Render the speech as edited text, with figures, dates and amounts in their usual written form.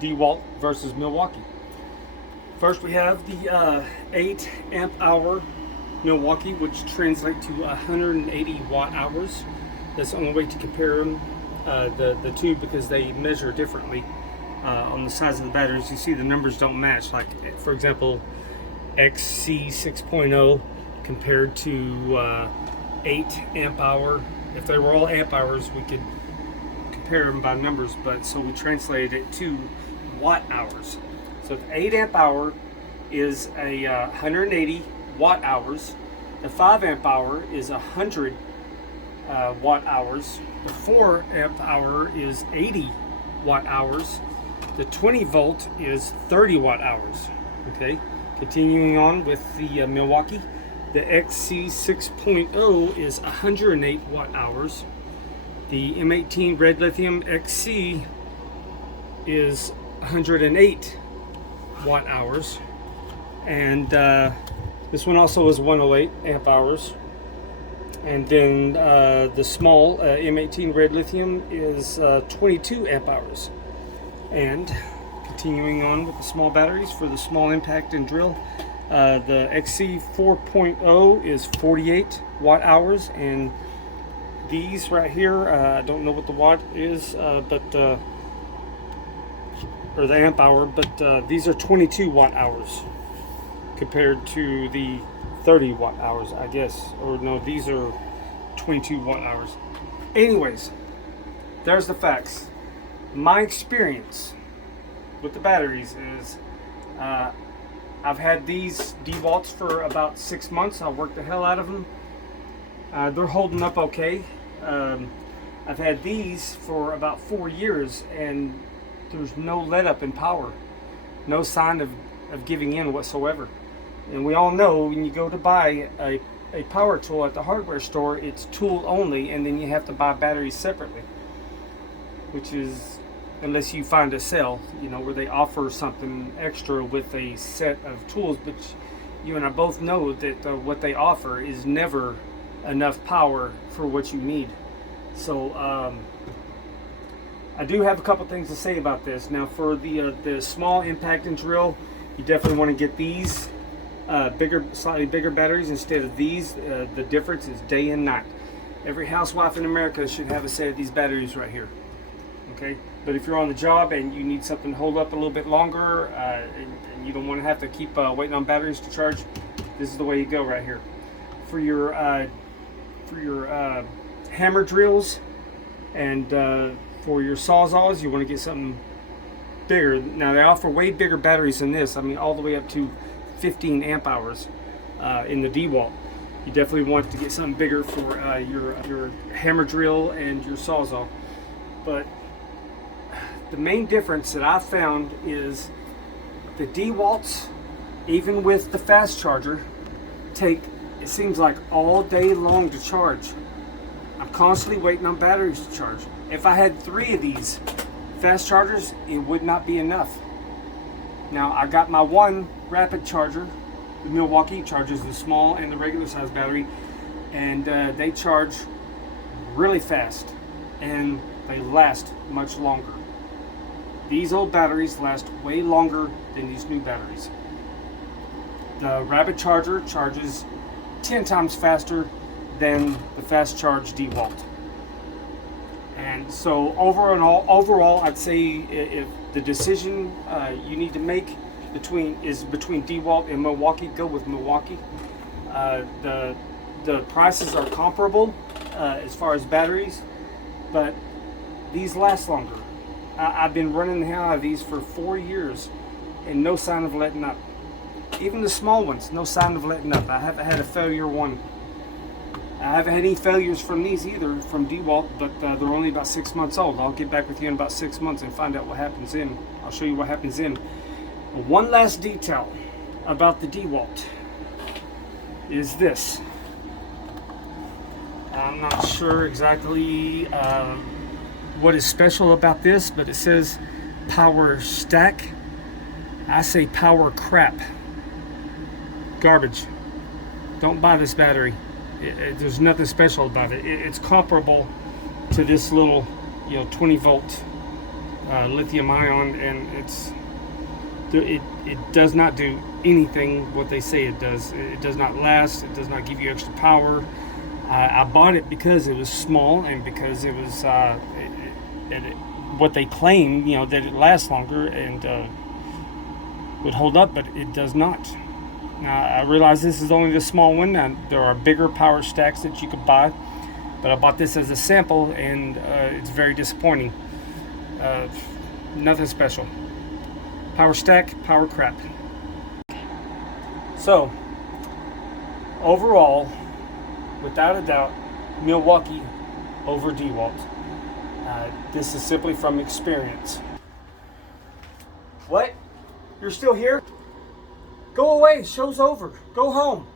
Dewalt versus Milwaukee. First we have the 8 amp hour Milwaukee, which translate to 180 watt hours. That's the only way to compare them, the two, because they measure differently on the size of the batteries. You see the numbers don't match. Like, for example, XC 6.0 compared to 8 amp hour. If they were all amp hours, we could compare them by numbers, but so we translated it to watt hours. So if 8 amp hour is a 180 watt hours, the 5 amp hour is 100 watt hours, the 4 amp hour is 80 watt hours, the 20 volt is 30 watt hours. Okay, continuing on with the Milwaukee, the XC 6.0 is 108 watt hours. The M18 red lithium XC is 108 watt hours, and this one also is 108 amp hours. And then the small M18 red lithium is 22 amp hours. And continuing on with the small batteries for the small impact and drill, the XC 4.0 is 48 watt hours, and these right here, I don't know what the watt is, but or the amp hour, but these are 22 watt hours compared to the 30 watt hours, I guess. Or no, these are 22 watt hours. Anyways, there's the facts. My experience with the batteries is I've had these Dewalts for about 6 months. I worked the hell out of them. They're holding up okay. I've had these for about 4 years, and there's no let up in power, no sign of giving in whatsoever. And we all know when you go to buy a power tool at the hardware store, it's tool only, and then you have to buy batteries separately, which is, unless you find a sale, you know, where they offer something extra with a set of tools. But you and I both know that what they offer is never enough power for what you need. So I do have a couple things to say about this. Now, for the small impact and drill, you definitely want to get these slightly bigger batteries instead of these. The difference is day and night. Every housewife in America should have a set of these batteries right here. Okay, but if you're on the job and you need something to hold up a little bit longer, and you don't want to have to keep waiting on batteries to charge, this is the way you go right here. For your hammer drills and for your sawzalls, you want to get something bigger. Now, they offer way bigger batteries than this. I mean, all the way up to 15 amp hours in the Dewalt. You definitely want to get something bigger for your hammer drill and your sawzall. But the main difference that I found is the Dewalts, even with the fast charger, take, it seems like, all day long to charge. I'm constantly waiting on batteries to charge. If I had 3 of these fast chargers, it would not be enough. Now, I got my one rapid charger. The Milwaukee charges the small and the regular size battery, and they charge really fast, and they last much longer. These old batteries last way longer than these new batteries. The rapid charger charges 10 times faster than the fast charge Dewalt. And so overall, I'd say if the decision you need to make between Dewalt and Milwaukee, go with Milwaukee. The prices are comparable as far as batteries, but these last longer. I've been running the hell out of these for 4 years, and no sign of letting up. Even the small ones, no sign of letting up. I haven't had a failure one. I haven't had any failures from these either, from Dewalt, but they're only about 6 months old. I'll get back with you in about 6 months and find out what happens in. I'll show you what happens in. One last detail about the Dewalt is this. I'm not sure exactly what is special about this, but it says power stack. I say power crap. Garbage. Don't buy this battery. There's nothing special about it. It's comparable to this little, 20 volt lithium ion, and it does not do anything what they say it does. It does not last. It does not give you extra power. I bought it because it was small and because it was what they claim, that it lasts longer and would hold up, but it does not. Now, I realize this is only the small one, and there are bigger power stacks that you could buy, but I bought this as a sample, and it's very disappointing. Nothing special. Power stack, power crap. So, overall, without a doubt, Milwaukee over Dewalt. This is simply from experience. What? You're still here? Go away. Show's over. Go home.